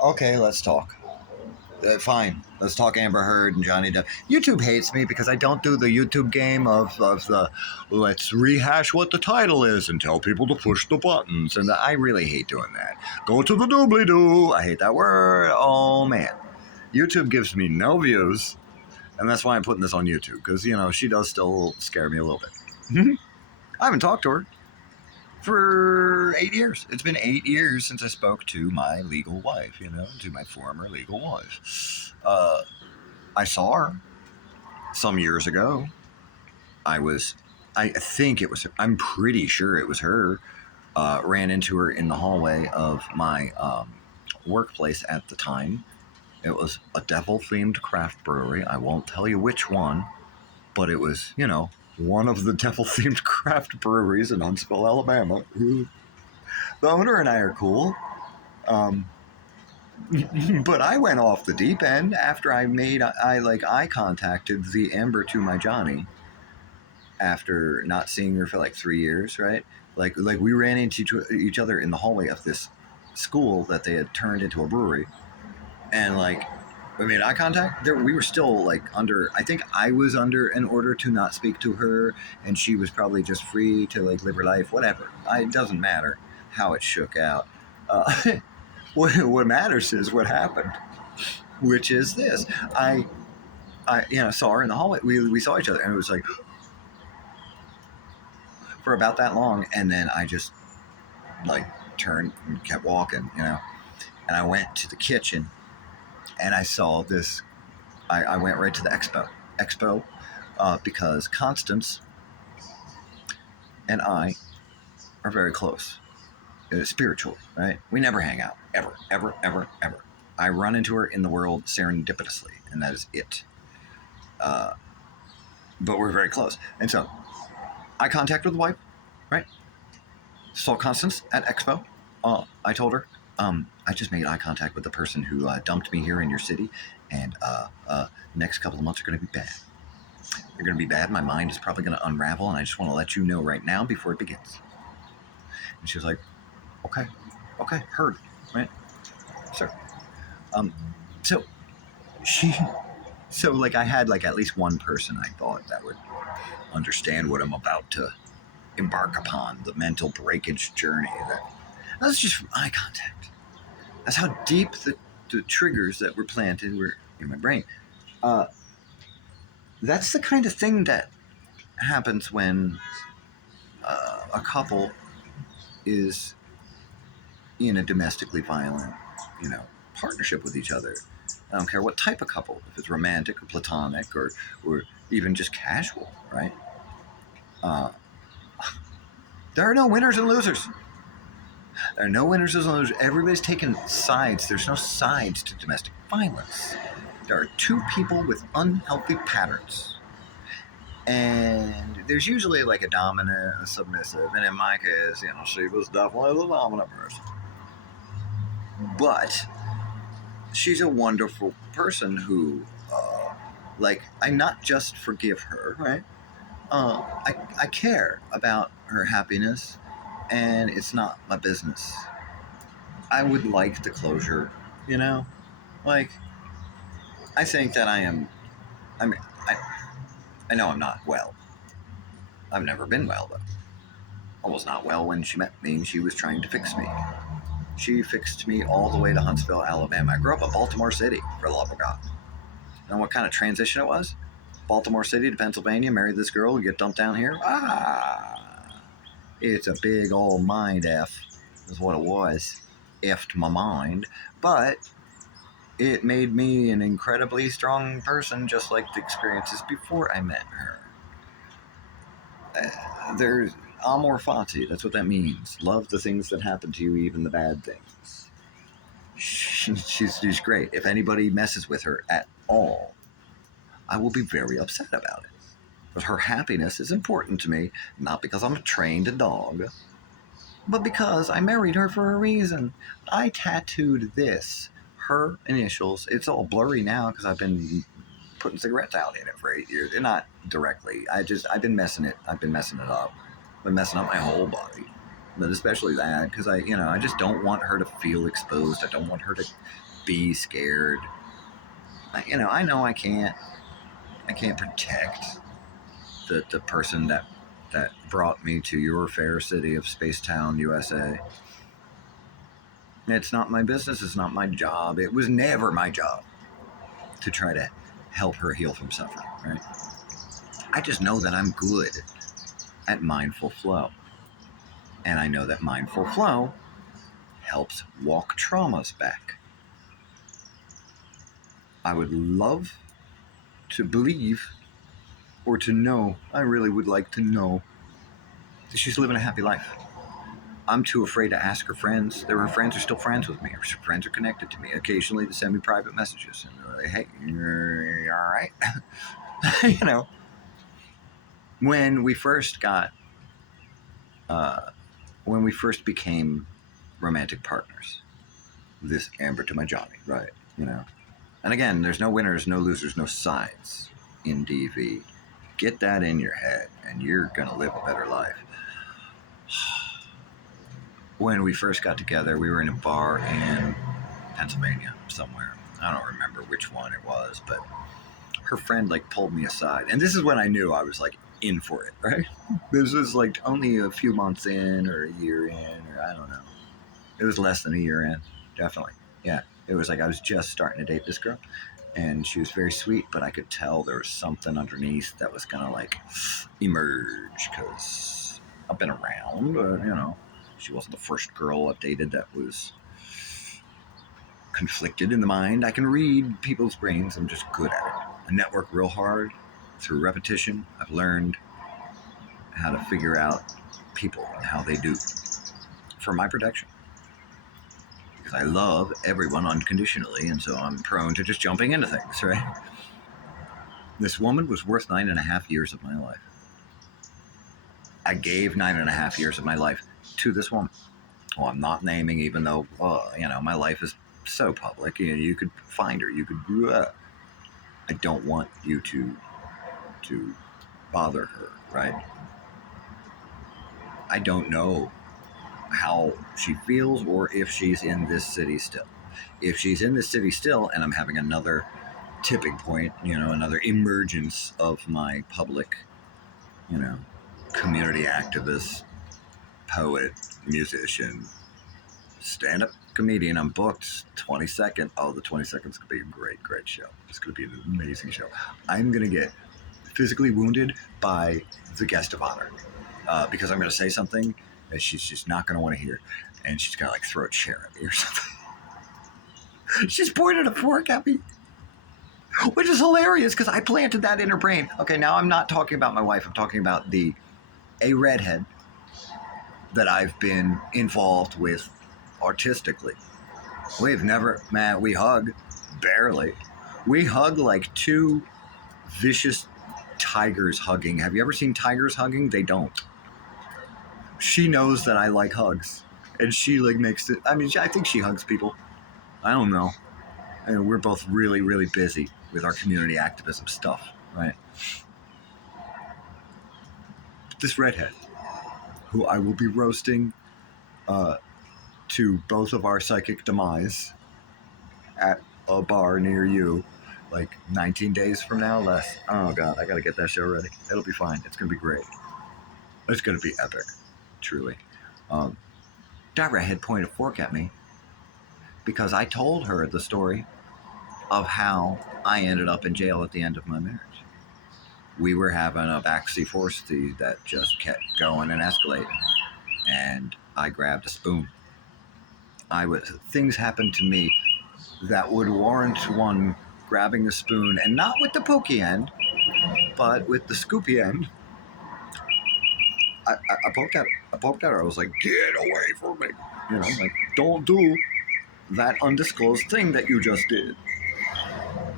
Okay, let's talk. Fine, let's talk Amber Heard and Johnny Depp. YouTube hates me because I don't do the YouTube game of the let's rehash what the title is and tell people to push the buttons. And I really hate doing that. Go to the doobly doo. I hate that word. Oh man. YouTube gives me no views. And that's why I'm putting this on YouTube because, she does still scare me a little bit. I haven't talked to her for 8 years. It's been 8 years since I spoke to my legal wife, to my former legal wife. I saw her some years ago. I think it was, I'm pretty sure it was her. Ran into her in the hallway of my workplace at the time. It was a devil-themed craft brewery. I won't tell you which one, but it was, one of the devil-themed craft breweries in Huntsville, Alabama. The owner and I are cool. But I went off the deep end after I contacted the Amber to my Johnny after not seeing her for like 3 years, right? Like we ran into each other in the hallway of this school that they had turned into a brewery, and we made eye contact. We were still under. I think I was under an order to not speak to her, and she was probably just free to live her life. Whatever. It doesn't matter how it shook out. What matters is what happened, which is this. I saw her in the hallway. We saw each other, and it was for about that long, and then I just turned and kept walking, and I went to the kitchen, and I saw this. I went right to the expo, because Constance and I are very close, spiritually, right? We never hang out, ever, ever, ever, ever. I run into her in the world serendipitously, and that is it. But we're very close, and so eye contact with the wife, right? Saw Constance at Expo. I told her, I just made eye contact with the person who dumped me here in your city, and next couple of months are going to be bad. They're going to be bad. My mind is probably going to unravel, and I just want to let you know right now before it begins. And she was like, okay, heard, right? Sir. So I had at least one person I thought that would understand what I'm about to embark upon, the mental breakage journey. That's just from eye contact. That's how deep the triggers that were planted were in my brain. That's the kind of thing that happens when a couple is in a domestically violent, partnership with each other. I don't care what type of couple, if it's romantic or platonic or even just casual, right? There are no winners and losers. There are no winners and losers. Everybody's taking sides. There's no sides to domestic violence. There are two people with unhealthy patterns. And there's usually a dominant, a submissive. And in my case, she was definitely the dominant person. But she's a wonderful person who, I not just forgive her, right? I care about her happiness, and it's not my business. I would like the closure, I think that I know I'm not well. I've never been well, though. I was not well when she met me. She was trying to fix me. She fixed me all the way to Huntsville, Alabama. I grew up in Baltimore City, for the love of God. You know what kind of transition it was? Baltimore City to Pennsylvania, marry this girl, and get dumped down here? It's a big old mind F, is what it was. F'd my mind. But it made me an incredibly strong person, just like the experiences before I met her. There's amor fati, that's what that means. Love the things that happen to you, even the bad things. She's great. If anybody messes with her at all, I will be very upset about it. But her happiness is important to me, not because I'm a trained dog, but because I married her for a reason. I tattooed this, her initials. It's all blurry now because I've been putting cigarettes out in it for 8 years. And not directly. I've been messing it up. I've been messing up my whole body. But especially that, because I just don't want her to feel exposed. I don't want her to be scared. I know I can't protect the person that brought me to your fair city of Spacetown, USA. It's not my business. It's not my job. It was never my job to try to help her heal from suffering, right? I just know that I'm good at mindful flow. And I know that mindful flow helps walk traumas back. I would love to believe or to know, I really would like to know that she's living a happy life. I'm too afraid to ask her friends. Her friends are still friends with me. Her friends are connected to me. Occasionally they send me private messages and they're like, hey, you all right? When we first became romantic partners, this Amber to my Johnny, right? And again, there's no winners, no losers, no sides in DV. Get that in your head and you're going to live a better life. When we first got together, we were in a bar in Pennsylvania somewhere. I don't remember which one it was, but her friend pulled me aside. And this is when I knew I was in for it, right? This was only a few months in or a year in, or I don't know. It was less than a year in, definitely. Yeah, it was I was just starting to date this girl. And she was very sweet, but I could tell there was something underneath that was going to emerge because I've been around, but, she wasn't the first girl I've dated that was conflicted in the mind. I can read people's brains. I'm just good at it. I network real hard through repetition. I've learned how to figure out people and how they do for my protection. Because I love everyone unconditionally, and so I'm prone to just jumping into things, right? This woman was worth 9.5 years of my life. I gave 9.5 years of my life to this woman. Well, I'm not naming, even though, my life is so public. You could find her. You could. I don't want you to bother her, right? I don't know how she feels or if she's in this city still. If she's in this city still, and I'm having another tipping point, another emergence of my public, community activist, poet, musician, stand-up comedian. I'm booked 22nd. Oh, the 22nd is going to be a great, great show. It's going to be an amazing show. I'm going to get physically wounded by the guest of honor because I'm going to say something that she's just not going to want to hear. And she's going to throw a chair at me or something. She's pointed a fork at me, which is hilarious because I planted that in her brain. Okay, now I'm not talking about my wife. I'm talking about a redhead that I've been involved with artistically. We've never, man, we hug, barely. We hug like two vicious tigers hugging. Have you ever seen tigers hugging? They don't. She knows that I like hugs. And she makes it, I think she hugs people. I don't know. And we're both really, really busy with our community activism stuff, right? This redhead, who I will be roasting to both of our psychic demise at a bar near you, 19 days from now, less. Oh God, I gotta get that show ready. It'll be fine. It's gonna be great. It's gonna be epic, truly. That redhead pointed a fork at me because I told her the story of how I ended up in jail at the end of my marriage. We were having a backseat forcey that just kept going and escalating, and I grabbed a spoon. Things happened to me that would warrant one grabbing a spoon, and not with the pokey end, but with the scoopy end. I poked at her. I was like, get away from me. Don't do that undisclosed thing that you just did.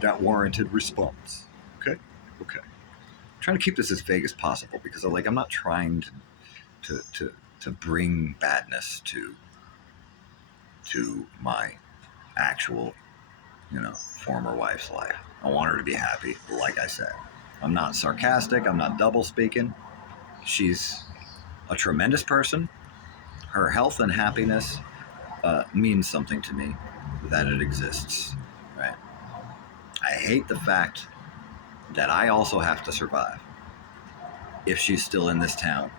That warranted response. Okay? I'm trying to keep this as vague as possible because I'm not trying to bring badness to my actual, former wife's life. I want her to be happy, like I said. I'm not sarcastic. I'm not double speaking. She's a tremendous person. Her health and happiness means something to me. that it exists, right? I hate the fact that I also have to survive. If she's still in this town,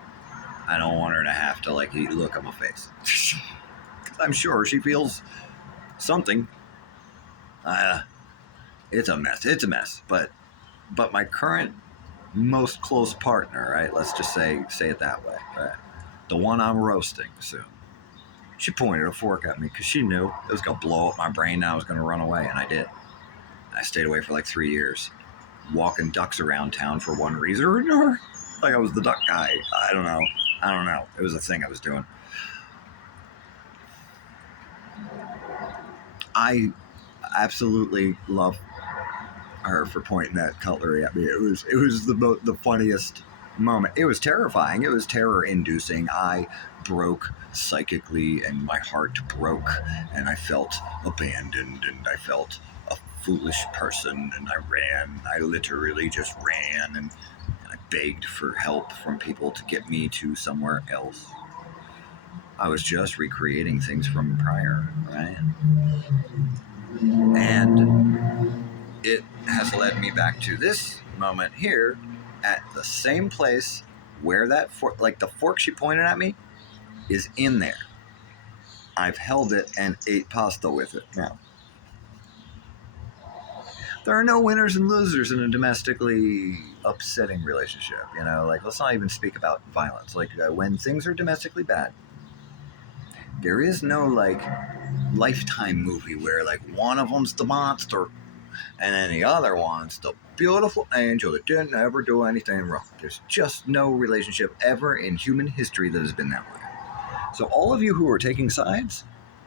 I don't want her to have to like look at my face. I'm sure she feels something. It's a mess. It's a mess. But my current most close partner, right? Let's just say it that way, right? The one I'm roasting soon. She pointed a fork at me because she knew it was gonna blow up my brain. And I was gonna run away, and I did. I stayed away for like 3 years, walking ducks around town for one reason or another. Like I was the duck guy. I don't know. It was a thing I was doing. I absolutely love her for pointing that cutlery at me. It was the funniest moment. It was terrifying. It was terror inducing. I broke psychically, and my heart broke, and I felt abandoned, and I felt a foolish person, and I ran. I literally just ran, and I begged for help from people to get me to somewhere else. I was just recreating things from prior, right? And it has led me back to this moment here at the same place where that fork, like the fork she pointed at me, is in there. I've held it and ate pasta with it. Now, there are no winners and losers in a domestically upsetting relationship. You know, like let's not even speak about violence. Like when things are domestically bad, there is no like Lifetime movie where like one of them's the monster and then the other one's the beautiful angel that didn't ever do anything wrong. There's just no relationship ever in human history that has been that way. So all of you who are taking sides,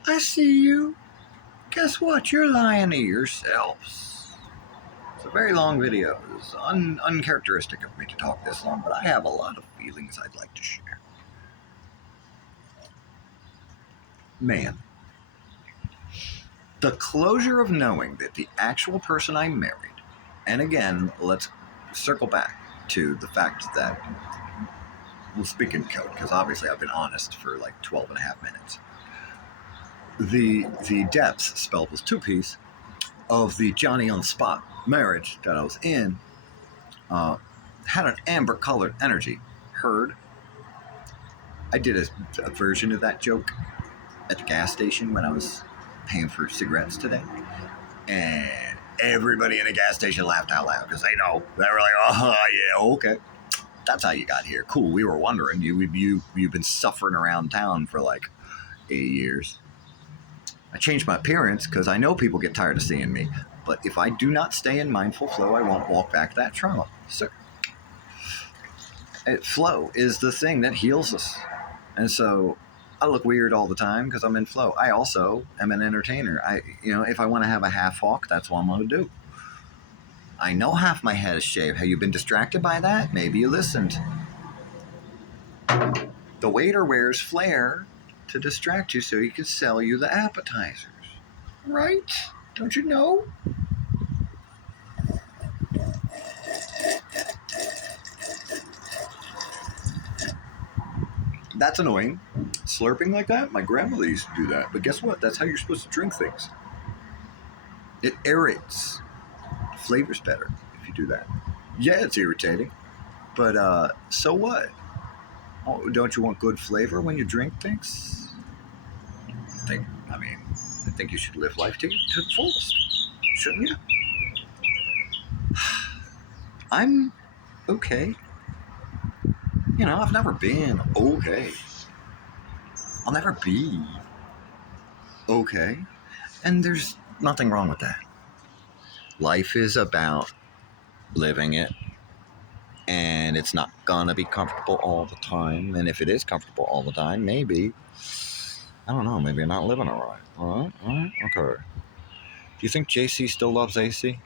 I see you. Guess what? You're lying to yourselves. It's a very long video. It's uncharacteristic of me to talk this long, but I have a lot of feelings I'd like to share. Man, the closure of knowing that the actual person I married, and again, let's circle back to the fact that we'll speak in code, because obviously I've been honest for like 12 and a half minutes. The depths, spelled with 2 P's, of the Johnny on the spot marriage that I was in had an amber colored energy. Heard. I did a version of that joke at the gas station when I was paying for cigarettes today, and everybody in the gas station laughed out loud because they know. They were like, "Oh yeah, okay, that's how you got here. Cool. We were wondering. You've been suffering around town for like 8 years." I changed my appearance because I know people get tired of seeing me. But if I do not stay in mindful flow, I won't walk back that trauma. So, flow is the thing that heals us, and so I look weird all the time because I'm in flow. I also am an entertainer. If I want to have a half hawk, that's what I'm going to do. I know half my head is shaved. Have you been distracted by that? Maybe you listened. The waiter wears flair to distract you so he can sell you the appetizers. Right? Don't you know? That's annoying. Slurping like that? My grandmother used to do that. But guess what? That's how you're supposed to drink things. It aerates. The flavor's better if you do that. Yeah, it's irritating. But so what? Oh, don't you want good flavor when you drink things? I think you should live life to the fullest. Shouldn't you? I'm okay. I've never been okay. I'll never be okay. And there's nothing wrong with that. Life is about living it. And it's not gonna be comfortable all the time. And if it is comfortable all the time, maybe, I don't know, maybe you're not living it right. All right, okay. Do you think JC still loves AC?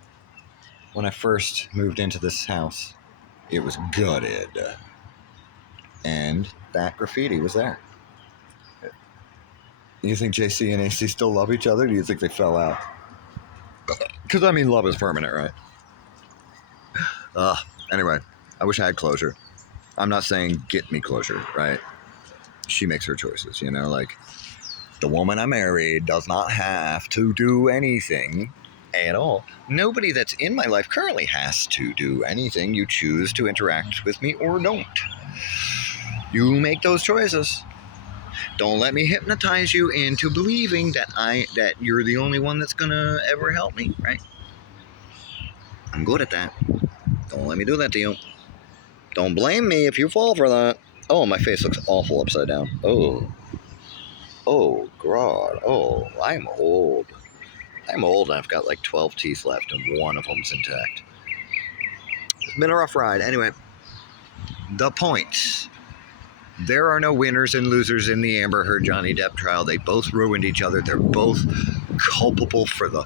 When I first moved into this house, it was gutted. And that graffiti was there. You think JC and AC still love each other? Or do you think they fell out? Because, love is permanent, right? Anyway, I wish I had closure. I'm not saying get me closure, right? She makes her choices, The woman I married does not have to do anything at all. Nobody that's in my life currently has to do anything. You choose to interact with me or don't. You make those choices. Don't let me hypnotize you into believing that you're the only one that's gonna ever help me, right? I'm good at that. Don't let me do that to you. Don't blame me if you fall for that. Oh, my face looks awful upside down. Oh. Oh, God. Oh, I'm old. I'm old and I've got like 12 teeth left and one of them's intact. It's been a rough ride. Anyway, the point. There are no winners and losers in the Amber Heard Johnny Depp trial. They both ruined each other. They're both culpable for the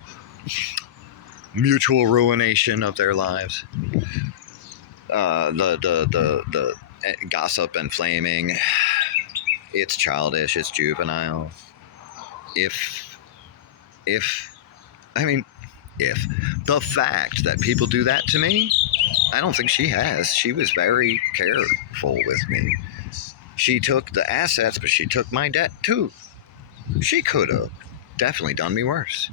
mutual ruination of their lives. The gossip and flaming. It's childish. It's juvenile. If the fact that people do that to me, I don't think she has. She was very careful with me. She took the assets, but she took my debt too. She could have definitely done me worse.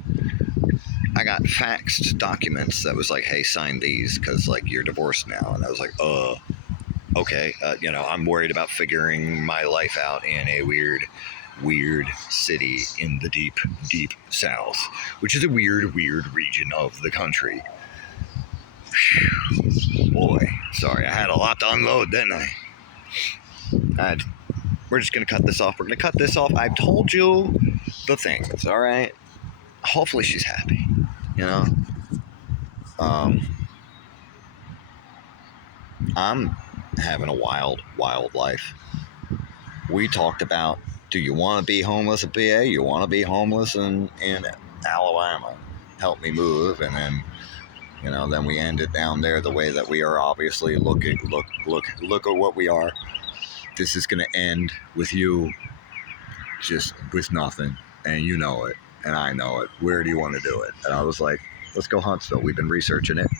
I got faxed documents that was like, hey, sign these because like you're divorced now. And I was like, okay. I'm worried about figuring my life out in a weird city in the deep, deep South, which is a weird region of the country. Whew. Boy, sorry, I had a lot to unload, didn't I? We're just going to cut this off. We're going to cut this off. I've told you the things, all right? Hopefully she's happy, I'm having a wild life. We talked about, do you want to be homeless in PA? You want to be homeless in Alabama? Help me move. And then, then we ended down there the way that we are. Obviously, look at what we are. This is going to end with you just with nothing. And you know it. And I know it. Where do you want to do it? And I was like, let's go Huntsville. We've been researching it.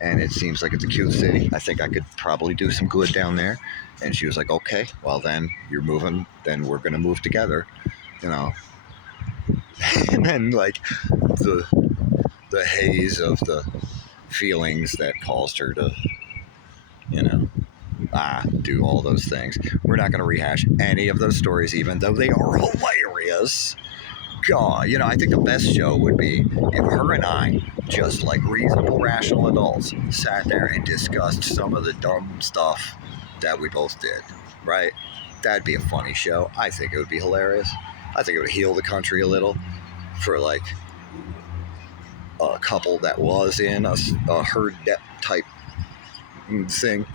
And it seems like it's a cute city. I think I could probably do some good down there. And she was like, okay, well then you're moving. Then we're going to move together, And then like the haze of the feelings that caused her to, do all those things. We're not going to rehash any of those stories, even though they are hilarious. God, I think the best show would be if her and I, just like reasonable, rational adults, sat there and discussed some of the dumb stuff that we both did, right? That'd be a funny show. I think it would be hilarious. I think it would heal the country a little for like a couple that was in a Heard Depp type thing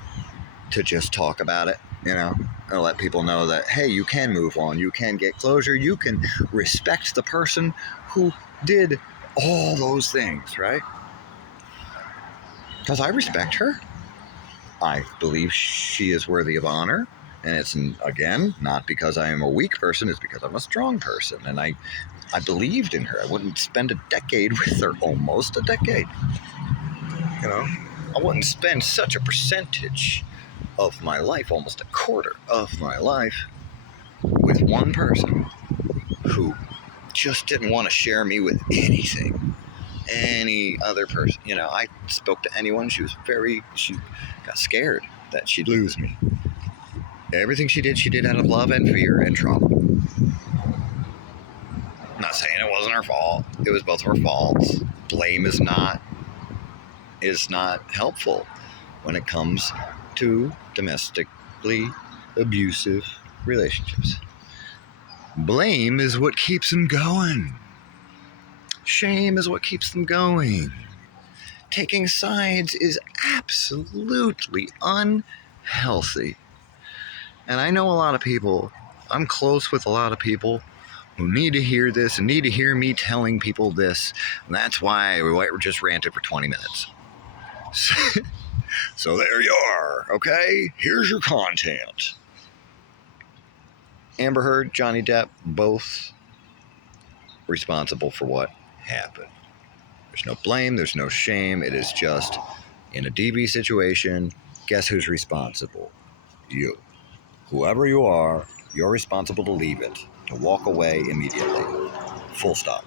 to just talk about it, and let people know that, hey, you can move on, you can get closure, you can respect the person who did all those things, right? Because I respect her. I believe she is worthy of honor. And it's, again, not because I am a weak person, it's because I'm a strong person. And I believed in her. I wouldn't spend a decade with her, almost a decade. I wouldn't spend such a percentage of my life, almost a quarter of my life, with one person who just didn't want to share me with anything. Any other person. I spoke to anyone. She got scared that she'd lose me. Everything she did out of love and fear and trauma. I'm not saying it wasn't her fault. It was both of our faults. Blame is not helpful when it comes to domestically abusive relationships. Blame is what keeps them going. Shame is what keeps them going. Taking sides is absolutely unhealthy. And I know a lot of people, I'm close with a lot of people who need to hear this and need to hear me telling people this. And that's why we just ranted for 20 minutes. So there you are, okay? Here's your content. Amber Heard, Johnny Depp, both responsible for what happened. There's no blame, there's no shame. It is just, in a DV situation, guess who's responsible? You. Whoever you are, you're responsible to leave it. to walk away immediately. Full stop.